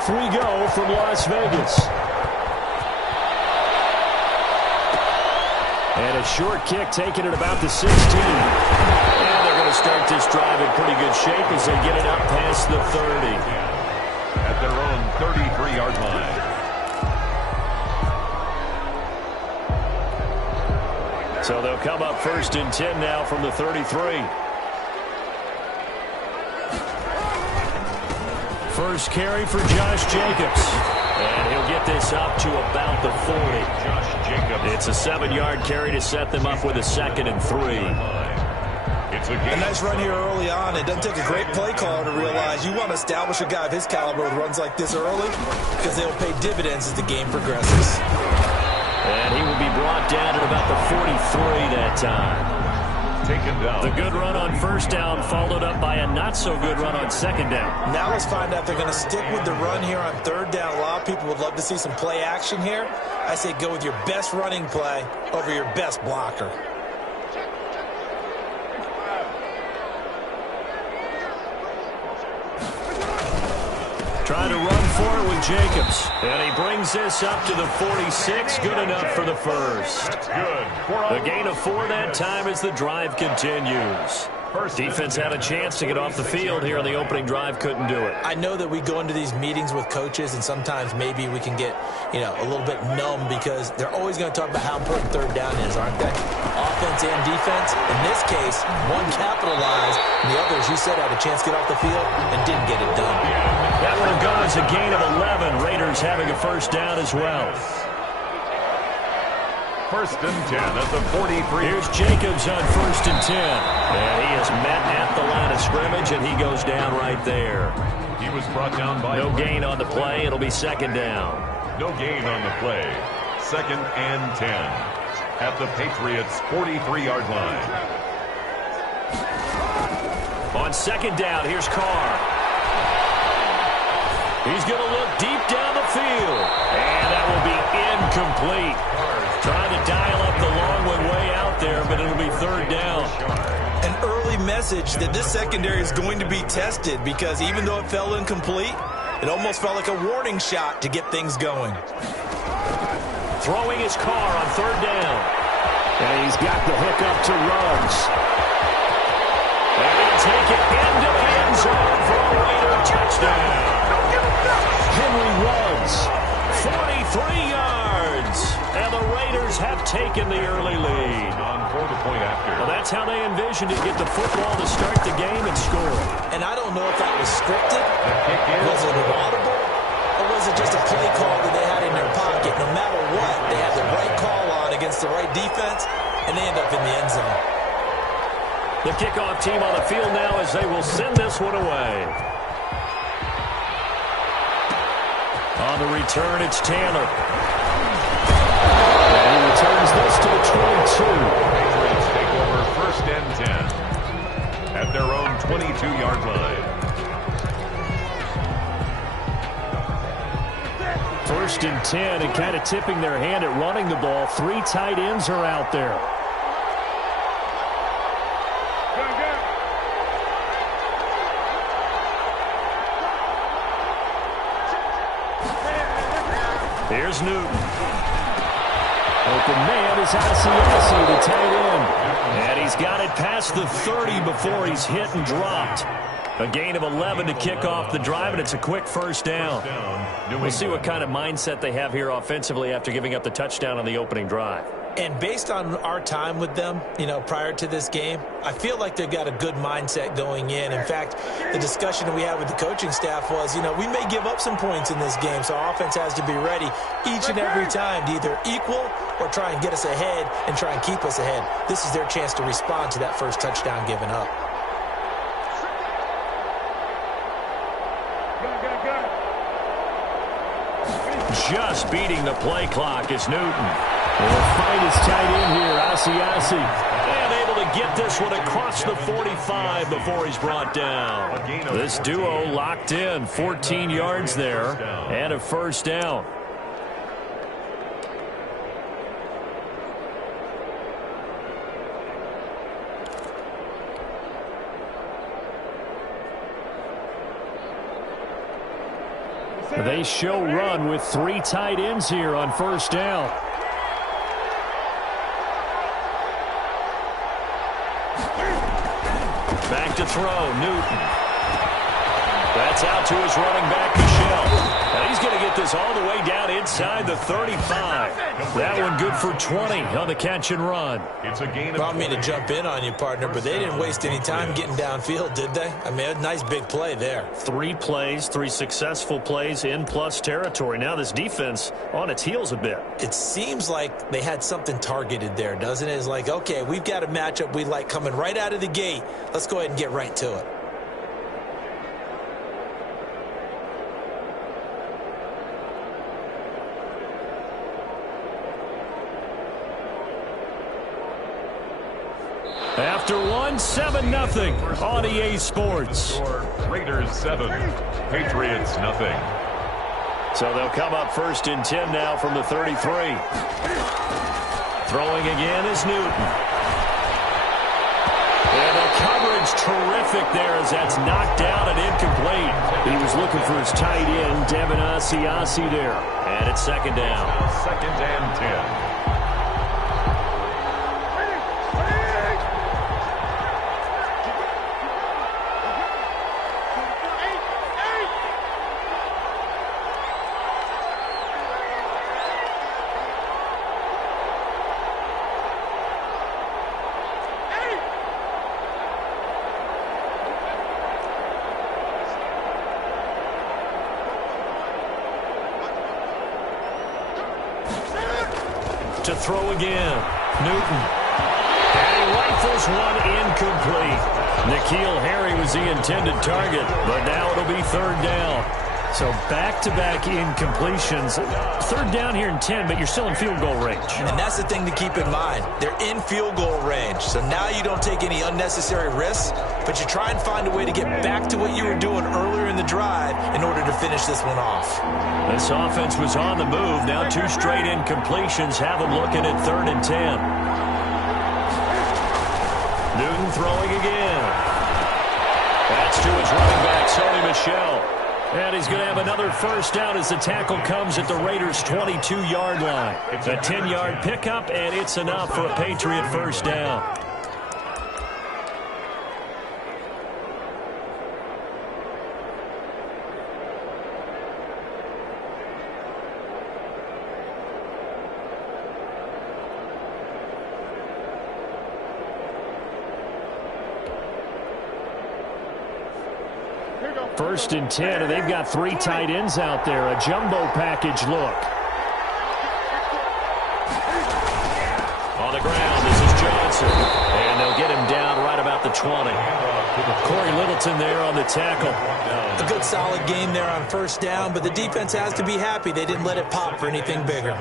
off we go from Las Vegas. And a short kick taken at about the 16. And they're going to start this drive in pretty good shape as they get it up past the 30. At their own 33-yard line. So they'll come up 1st and 10 now from the 33. First carry for Josh Jacobs. And he'll get this up to about the 40. Josh Jacobs. It's a 7-yard carry to set them up with a 2nd and 3. A nice run here early on. It doesn't take a great play caller to realize you want to establish a guy of his caliber with runs like this early because they'll pay dividends as the game progresses. And he will be brought down at about the 43 that time. Taken down. The good run on 1st down followed up by a not-so-good run on 2nd down. Now let's find out if they're going to stick with the run here on 3rd down. A lot of people would love to see some play action here. I say go with your best running play over your best blocker. Trying to run for it with Jacobs. And he brings this up to the 46. Good enough for the first. That's good. The gain of 4 that time as the drive continues. Defense had a chance to get off the field here on the opening drive. Couldn't do it. I know that we go into these meetings with coaches, and sometimes maybe we can get, a little bit numb because they're always going to talk about how important 3rd down is, aren't they? Offense and defense. In this case, one capitalized, and the other, as you said, had a chance to get off the field and didn't get it done. That will go as a gain of 11. Raiders having a 1st down as well. 1st and 10 at the 43. Here's Jacobs on 1st and 10. And he is met at the line of scrimmage, and he goes down right there. He was brought down by... No gain on the play. It'll be 2nd down. No gain on the play. 2nd and 10 at the Patriots' 43-yard line. On 2nd down, here's Carr. He's going to look deep down the field. And that will be incomplete. Trying to dial up the long one way out there, but it'll be 3rd down. An early message that this secondary is going to be tested because even though it fell incomplete, it almost felt like a warning shot to get things going. Throwing his Carr on 3rd down. And he's got the hook up to Ruggs. And he'll take it into the end zone for a Raider touchdown. Henry Ruggs, 43 yards. And the Raiders have taken the early lead. On for the point after. Well, that's how they envisioned it. Get the football to start the game and score. And I don't know if that was scripted. Was it audible? Or was it just a play call that they had in their pocket? No matter what, they had the right call on against the right defense, and they end up in the end zone. The kickoff team on the field now as they will send this one away. On the return, it's Taylor. And he returns this to the 22. Patriots take over 1st and 10 at their own 22-yard line. 1st and 10, and kind of tipping their hand at running the ball. 3 tight ends are out there. Here's Newton. Open man is Asiasi, the tight end. And he's got it past the 30 before he's hit and dropped. A gain of 11 to kick off the drive, and it's a quick 1st down. We'll see what kind of mindset they have here offensively after giving up the touchdown on the opening drive. And based on our time with them, prior to this game, I feel like they've got a good mindset going in. In fact, the discussion that we had with the coaching staff was, we may give up some points in this game, so our offense has to be ready each and every time to either equal or try and get us ahead and try and keep us ahead. This is their chance to respond to that first touchdown given up. Just beating the play clock is Newton. Will fight his tight end here, Asiasi. And able to get this one across the 45 before he's brought down. This duo locked in, 14 yards there, and a 1st down. They show run with 3 tight ends here on first down. Back to throw, Newton. That's out to his running back, Michel. And he's going to get this all the way down inside the 35. That one good for 20 on the catch and run. It's a gain I don't mean to jump in on you, partner, but they didn't waste any time getting downfield, did they? I mean, a nice big play there. 3 plays, 3 successful plays in plus territory. Now this defense on its heels a bit. It seems like they had something targeted there, doesn't it? It's like, okay, we've got a matchup we like coming right out of the gate. Let's go ahead and get right to it. After 7-0 on EA Sports. Raiders 7, Patriots nothing. So they'll come up 1st and 10 now from the 33. Throwing again is Newton. And the coverage terrific there as that's knocked down and incomplete. He was looking for his tight end, Devin Asiasi there. And it's 2nd down. 2nd and 10. To throw again, Newton. And he rifles one incomplete. N'Keal Harry was the intended target, but now it'll be 3rd down. So back-to-back incompletions. 3rd down here in 10, but you're still in field goal range. And that's the thing to keep in mind. They're in field goal range. So now you don't take any unnecessary risks, but you try and find a way to get back to what you were doing earlier in the drive in order to finish this one off. This offense was on the move. Now 2 straight incompletions have them looking at 3rd and 10. Newton throwing again. That's to his running back, Sony Michel. And he's going to have another 1st down as the tackle comes at the Raiders' 22-yard line. It's a 10-yard pickup, and it's enough for a Patriot 1st down. First and 10, and they've got 3 tight ends out there. A jumbo package look. On the ground, this is Johnson. And they'll get him down right about the 20. Corey Littleton there on the tackle. A good solid game there on 1st down, but the defense has to be happy they didn't let it pop for anything bigger.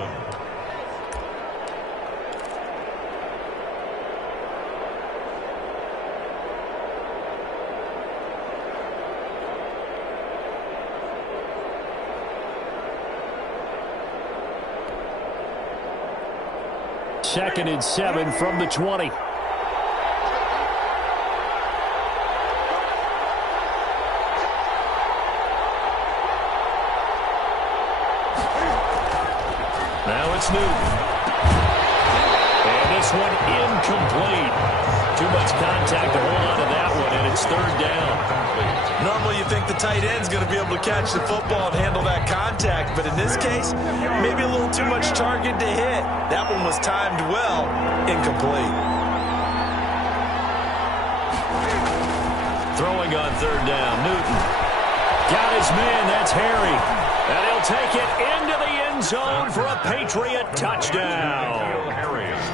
Second and 7 from the 20. Now it's Newton. And this one incomplete. Too much contact to hold on to that one, and it's 3rd down. Normally you think the tight end's going to be able to catch the football and handle that contact, but in this case, maybe a little too much target to hit. That one was timed well, incomplete. Throwing on 3rd down, Newton. Got his man, that's Harry. And he'll take it into the end zone for a Patriot touchdown.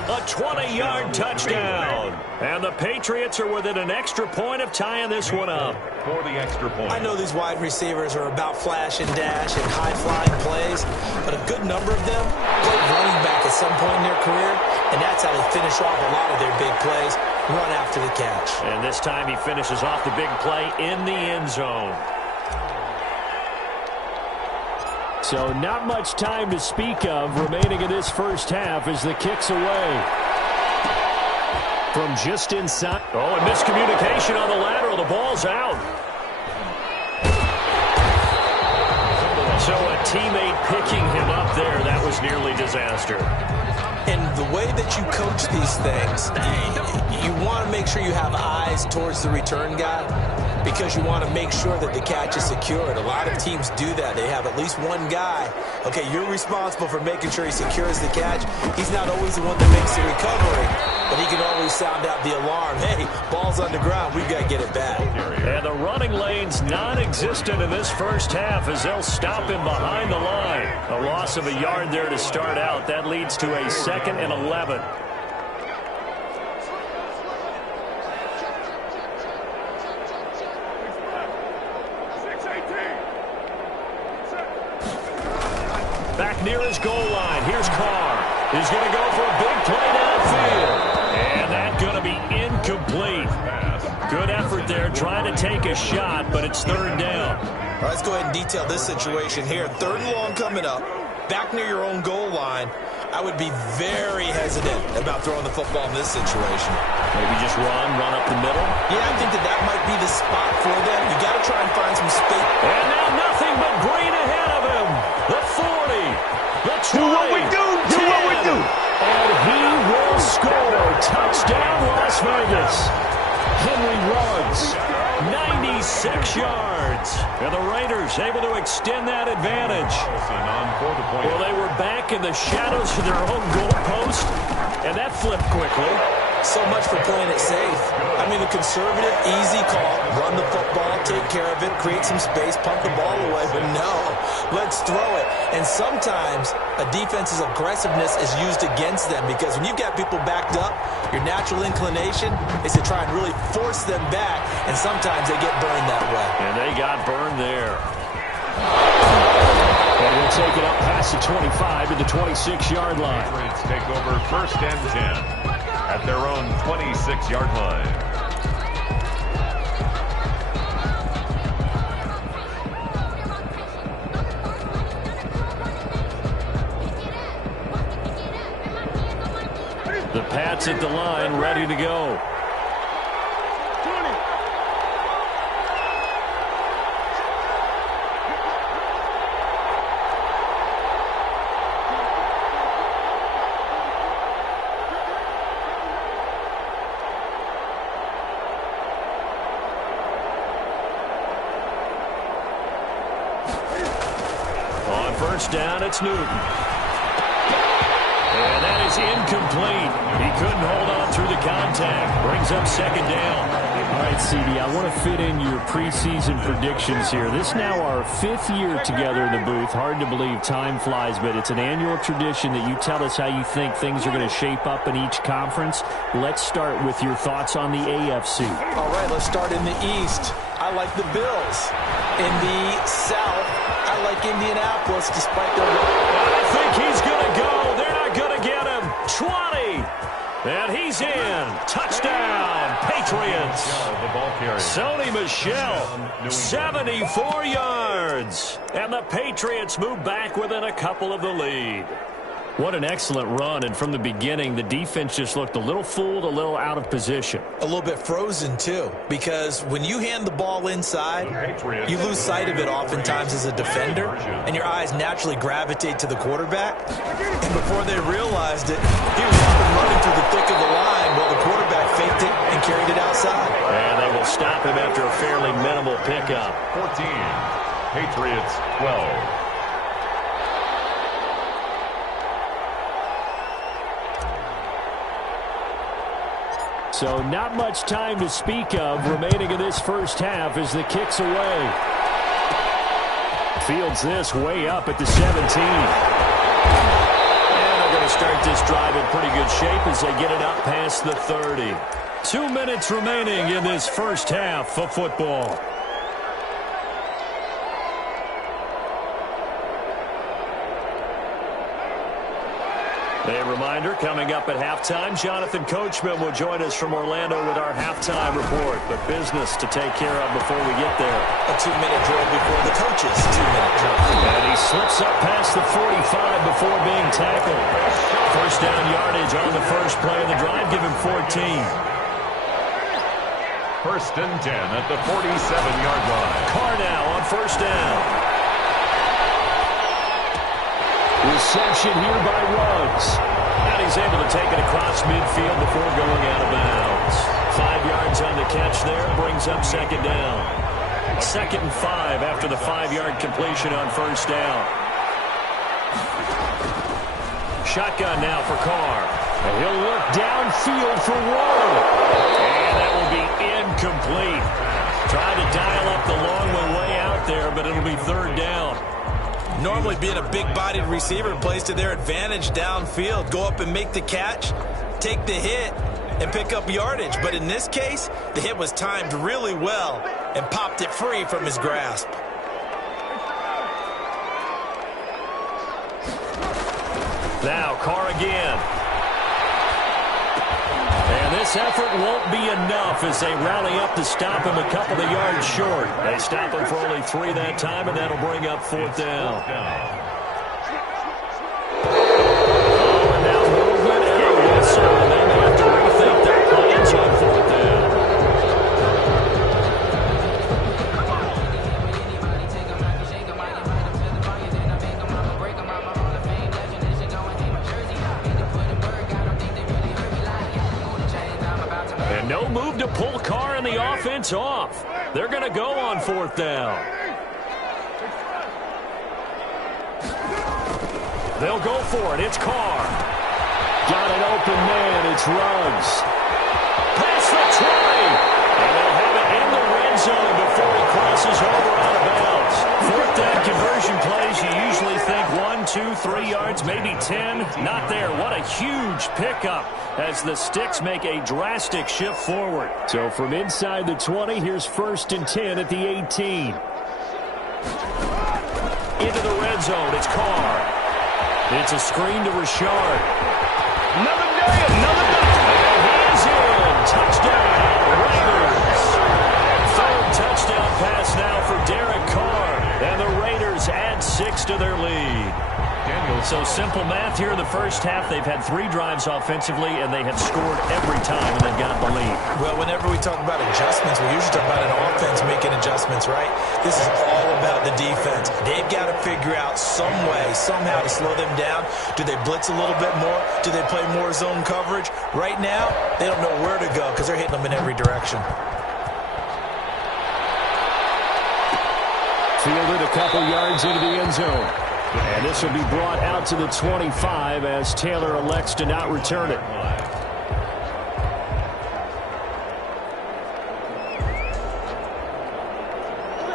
A 20-yard touchdown. And the Patriots are within an extra point of tying this one up. For the extra point. I know these wide receivers are about flash and dash and high-flying plays, but a good number of them played running back at some point in their career, and that's how they finish off a lot of their big plays, run after the catch. And this time he finishes off the big play in the end zone. So not much time to speak of remaining in this 1st half as the kick's away. From just inside. Oh, and miscommunication on the lateral. The ball's out. teammate picking him up there, that was nearly disaster. And the way that you coach these things, you want to make sure you have eyes towards the return guy because you want to make sure that the catch is secured. A lot of teams do that. They have at least one guy. Okay, you're responsible for making sure he secures the catch. He's not always the one that makes the recovery, but he can always sound out the alarm. Hey, ball's on the ground. We've got to get it back. And the running lane's non-existent in this first half as they'll stop him behind the line. A loss of a yard there to start out. That leads to a 2nd and 11. Back near his goal line. Here's Carr. He's going to go for a big play downfield. And that's going to be incomplete. Good effort there trying to take a shot, but it's 3rd down. All right, let's go ahead and detail this situation here. 3rd and long coming up. Back near your own goal line. I would be very hesitant about throwing the football in this situation. Maybe just run up the middle. Yeah, I think that might be the spot for them. You got to try and find some space. And now nothing but green ahead of him. The 40, the 20, do what we do, 10, do what we do. And he will score. Touchdown, Las Vegas. Henry Ruggs, 96 yards. And the Raiders able to extend that advantage. Well, they were back in the shadows of their own goalpost, and that flipped quickly. So much for playing it safe. I mean, the conservative, easy call, run the football, take care of it, create some space, punt the ball away. But no, let's throw it. And sometimes a defense's aggressiveness is used against them because when you've got people backed up, your natural inclination is to try and really force them back, and sometimes they get burned that way. And they got burned there. And we'll take it up past the 25 to the 26-yard line. Patriots take over 1st and 10 at their own 26-yard line. The Pats at the line, ready to go. On 1st down, it's Newton. And that is incomplete. He couldn't hold on through the contact. Brings up 2nd down. All right, CD, I want to fit in your preseason predictions here. This is now our 5th year together in the booth. Hard to believe time flies, but it's an annual tradition that you tell us how you think things are going to shape up in each conference. Let's start with your thoughts on the AFC. All right, let's start in the East. I like the Bills. In the South, I like Indianapolis despite their... I think he's going to go. They're not going to get him. 20. And he's in. Touchdown, Patriots. Sony Michel, 74 yards. And the Patriots move back within a couple of the lead. What an excellent run, and from the beginning, the defense just looked a little fooled, a little out of position. A little bit frozen, too, because when you hand the ball inside, you lose sight of it oftentimes as a defender, and your eyes naturally gravitate to the quarterback. And before they realized it, he was up and running through the thick of the line while the quarterback faked it and carried it outside. And they will stop him after a fairly minimal pickup. 14, Patriots 12. So not much time to speak of remaining in this first half as the kick's away. Fields this way up at the 17. And they're going to start this drive in pretty good shape as they get it up past the 30. 2 minutes remaining in this first half of football. A reminder, coming up at halftime, Jonathan Coachman will join us from Orlando with our halftime report. But business to take care of before we get there. A 2-minute drill before the coaches' 2-minute drill. And he slips up past the 45 before being tackled. 1st down yardage on the first play of the drive. Give him 14. 1st and 10 at the 47-yard line. Carr now on 1st down. reception here by Ruggs. And he's able to take it across midfield before going out of bounds. 5 yards on the catch there, brings up second down. 2nd and 5 after the 5-yard completion on first down. Shotgun now for Carr. And he'll look downfield for Ward. And that will be incomplete. Trying to dial up the long way out there, but it'll be 3rd down. Normally being a big-bodied receiver plays to their advantage downfield. Go up and make the catch, take the hit, and pick up yardage. But in this case, the hit was timed really well and popped it free from his grasp. Now Carr again. And this effort won't be enough as they rally up to stop him a couple of yards short. They stop him for only 3 that time, and that'll bring up 4th down. And now movement and a whistle, and they may have to rethink their plans on 4th down. And no move to pull Carr and the offense off. They're going to go on 4th down. They'll go for it. It's Carr. Got an open man. It's Ruggs. Past the 20. And they'll have it in the red zone before he crosses over out of bounds. 4th down conversion plays, you usually think 1, 2, 3 yards, maybe 10. Not there. What a huge pickup as the Sticks make a drastic shift forward. So from inside the 20, here's 1st and 10 at the 18. Into the red zone. It's Carr. It's a screen to Richard. Another day, another night. And he is in. Touchdown, Raiders. 3rd touchdown pass now for Derek Carr. And the Raiders add 6 to their lead. So simple math here in the first half. They've had 3 drives offensively, and they have scored every time, and they've got the lead. Well, whenever we talk about adjustments, we usually talk about an offense making adjustments, right? This is all about the defense. They've got to figure out some way, somehow to slow them down. Do they blitz a little bit more? Do they play more zone coverage? Right now, they don't know where to go because they're hitting them in every direction. Fielded a couple yards into the end zone. And this will be brought out to the 25 as Taylor elects to not return it.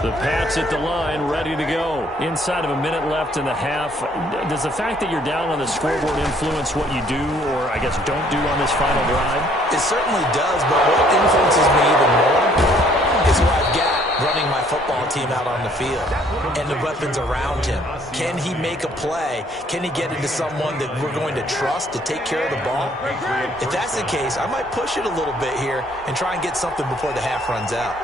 The Pats at the line, ready to go. Inside of a minute left in the half. Does the fact that you're down on the scoreboard influence what you do, or I guess don't do on this final drive? It certainly does, but what influences me even more is who I've got running my football team out on the field and the weapons around him. Can he make a play? Can he get into someone that we're going to trust to take care of the ball? If that's the case, I might push it a little bit here and try and get something before the half runs out.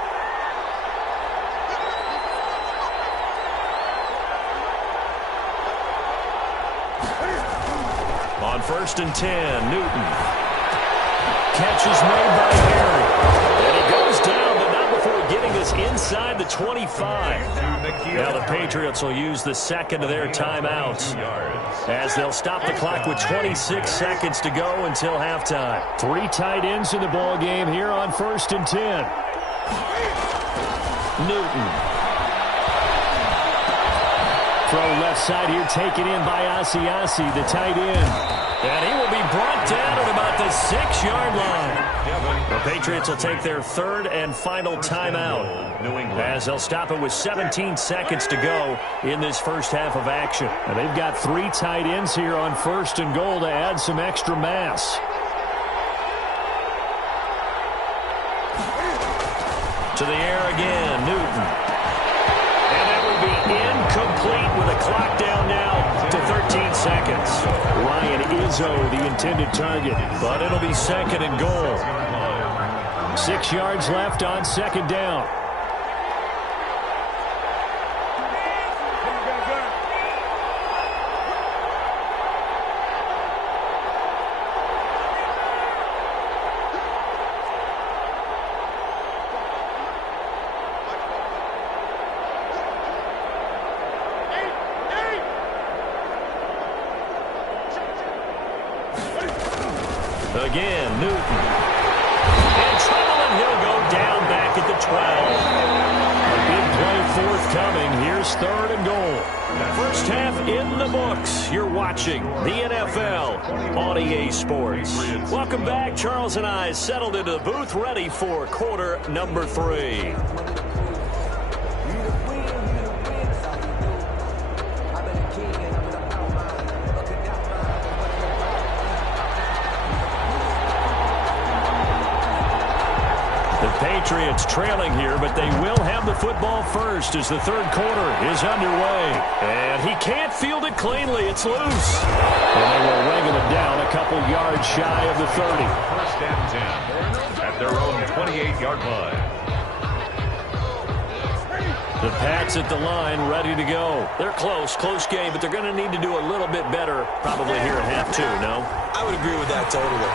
On 1st and 10, Newton. Catch is made by Harry. And he goes down, but not before getting this inside the 25. Now the Patriots will use the second of their timeouts as they'll stop the clock with 26 seconds to go until halftime. 3 tight ends in the ball game here on 1st and 10. Newton. Throw left side here, taken in by Asiasi, the tight end. And he will be brought down at about the 6-yard line. The Patriots will take their 3rd and final timeout as they'll stop it with 17 seconds to go in this first half of action. And they've got 3 tight ends here on 1st and goal to add some extra mass. To the air again, Newton. And that will be incomplete with a clock down now to 13 seconds. Ryan Izzo, the intended target. But it'll be 2nd and goal. 6 yards left on 2nd down. Again, Newton. And trouble, and he'll go down back at the 12. A big play forthcoming. Here's 3rd and goal. First half in the books. You're watching the NFL on EA Sports. Welcome back. Charles and I settled into the booth, ready for quarter number 3. Patriots trailing here, but they will have the football first as the 3rd quarter is underway. And he can't field it cleanly. It's loose. And they will wrangle it down a couple yards shy of the 30. First and 10 at their own 28-yard line. The Pats at the line, ready to go. They're close game, but they're going to need to do a little bit better probably here at half 2, no? I would agree with that totally.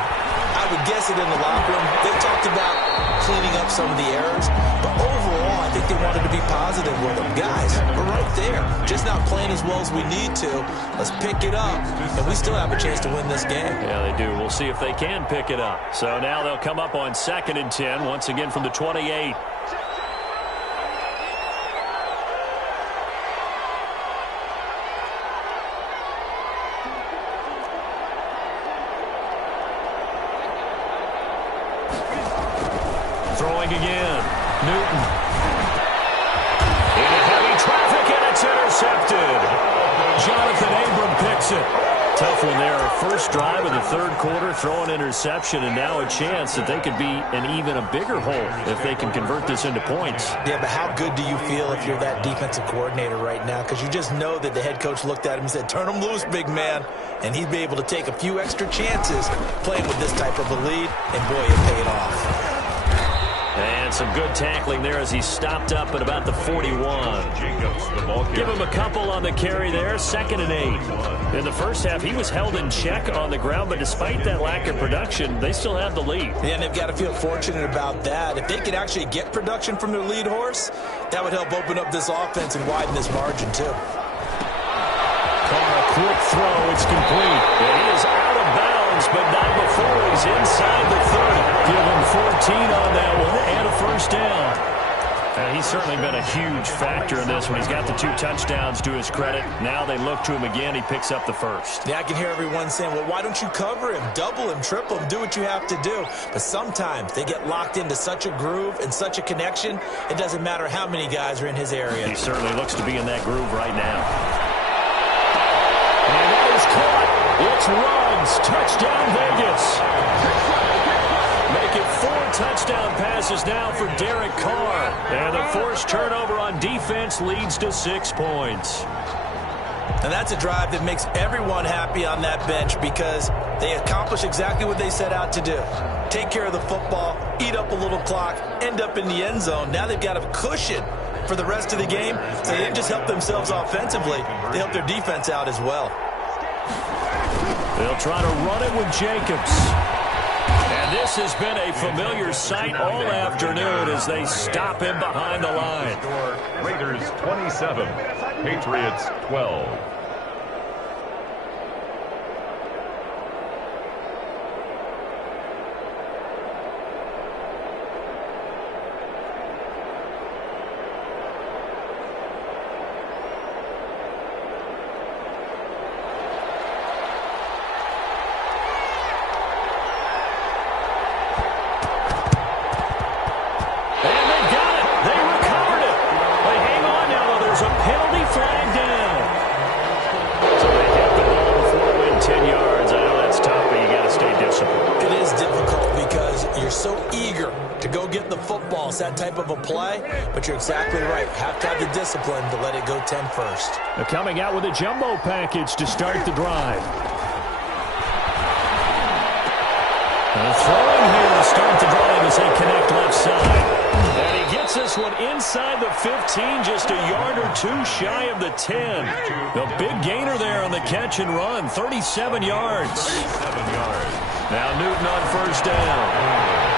I would guess it in the locker room. They talked about cleaning up some of the errors, but overall, I think they wanted to be positive with them. Guys, we're right there. Just not playing as well as we need to. Let's pick it up, and we still have a chance to win this game. Yeah, they do. We'll see if they can pick it up. So now they'll come up on 2nd and 10, once again from the 28. Throwing again. Newton. Into heavy traffic, and it's intercepted. Jonathan Abram picks it. Tough one there. First drive of the 3rd quarter, throw an interception, and now a chance that they could be in even a bigger hole if they can convert this into points. Yeah, but how good do you feel if you're that defensive coordinator right now? Because you just know that the head coach looked at him and said, turn him loose, big man. And he'd be able to take a few extra chances playing with this type of a lead, and boy, it paid off. And some good tackling there as he stopped up at about the 41. Give him a couple on the carry there. 2nd and 8. In the first half, he was held in check on the ground, but despite that lack of production, they still have the lead. Yeah, and they've got to feel fortunate about that. If they could actually get production from their lead horse, that would help open up this offense and widen this margin, too. Carr, a quick throw. It's complete. And he is out of bounds, but not before he's inside the 30. Give him 14 on that one and a first down. He's certainly been a huge factor in this one. He's got the 2 touchdowns to his credit. Now they look to him again. He picks up the first. Yeah, I can hear everyone saying, well, why don't you cover him, double him, triple him, do what you have to do. But sometimes they get locked into such a groove and such a connection, it doesn't matter how many guys are in his area. He certainly looks to be in that groove right now. And that is caught. It's Ruggs. Touchdown, Vegas. Make it 4 touchdown passes now for Derek Carr. And the forced turnover on defense leads to 6 points. And that's a drive that makes everyone happy on that bench because they accomplish exactly what they set out to do. Take care of the football, eat up a little clock, end up in the end zone. Now they've got a cushion for the rest of the game. So they didn't just help themselves offensively, they helped their defense out as well. They'll try to run it with Jacobs. And this has been a familiar sight all afternoon as they stop him behind the line. Raiders 27, Patriots 12. That type of a play, but you're exactly right. Have to have the discipline to let it go 10 first. They're coming out with a jumbo package to start the drive. And throwing here to start the drive as they connect left side. And he gets this one inside the 15, just a yard or 2 shy of the 10. The big gainer there on the catch and run, 37 yards. 37 yards. Now Newton on first down.